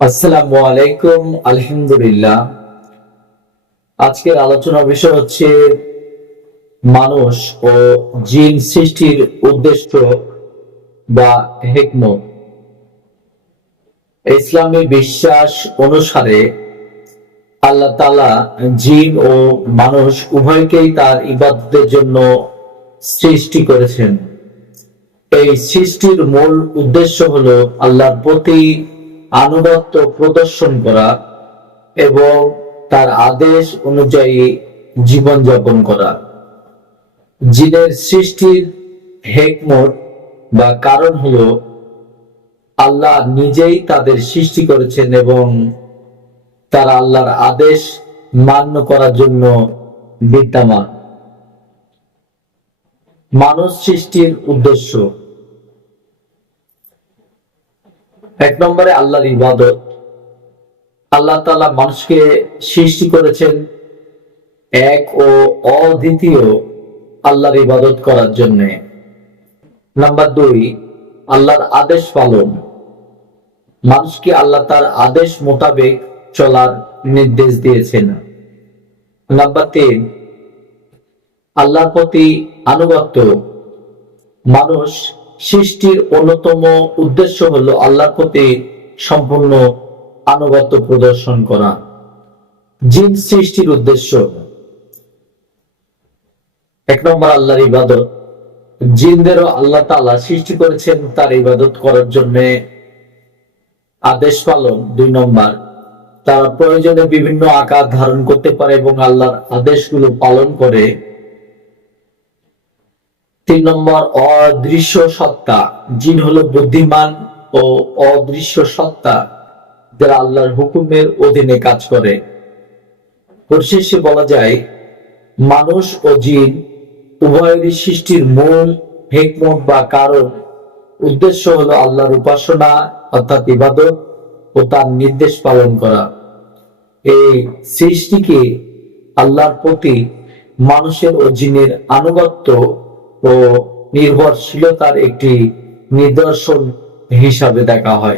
আসসালামু আলাইকুম। আলহামদুলিল্লাহ। আজকের আলোচনার বিষয় হচ্ছে মানুষ ও জিন সৃষ্টির উদ্দেশ্য বা হিকমত। ইসলামী বিশ্বাস অনুসারে আল্লাহ তাআলা জিন ও মানুষ উভয়কেই তার ইবাদতের জন্য সৃষ্টি করেছেন। এই সৃষ্টির মূল উদ্দেশ্য হলো আল্লাহর প্রতি আনুগত্য প্রদর্শন করা এবং তার আদেশ অনুযায়ী জীবনযাপন করা। জিনের সৃষ্টির হেকমত বা কারণ হলো আল্লাহ নিজেই তাদের সৃষ্টি করেছেন এবং তারা আল্লাহর আদেশ মান্য করার জন্য বিদ্যমান। মানুষ সৃষ্টির উদ্দেশ্য, এক নম্বরে আল্লাহর ইবাদত। আল্লাহ তাআলা মানুষকে সৃষ্টি করেছেন এক ও অদ্বিতীয় আল্লাহর ইবাদত করার জন্য। নাম্বার দুই, আল্লাহর আদেশ পালন। মানুষকে আল্লাহ তার আদেশ মোতাবেক চলার নির্দেশ দিয়েছেন। নাম্বার তিন, আল্লাহর প্রতি আনুগত্য। মানুষ সৃষ্টির অন্যতম উদ্দেশ্য হলো আল্লাহর প্রতি সম্পূর্ণ আনুগত্য প্রদর্শন করা। জিন সৃষ্টির উদ্দেশ্য, এক নম্বর আল্লাহর ইবাদত। জিনদেরও আল্লাহ তাআলা সৃষ্টি করেছেন তার ইবাদত করার জন্য। আদেশ পালন, দুই নম্বর, তারা প্রয়োজনে বিভিন্ন আকার ধারণ করতে পারে এবং আল্লাহর আদেশগুলো পালন করে। তিন নম্বর অদৃশ্য সত্তা। জিন হলো বুদ্ধিমান ও অদৃশ্য সত্তা যারা আল্লাহর হুকুমের অধীনে কাজ করে। পরিশেষে বলা যায় মানুষ ও জিন উভয়েরই সৃষ্টির মূল হিকমত বা কারণ উদ্দেশ্য হলো আল্লাহর উপাসনা অর্থাৎ ইবাদত ও তার নির্দেশ পালন করা। এই সৃষ্টিকে আল্লাহর প্রতি মানুষের ও জিনের আনুগত্য ও নির্ভরশীলতার একটি নিদর্শন হিসাবে দেখা হয়।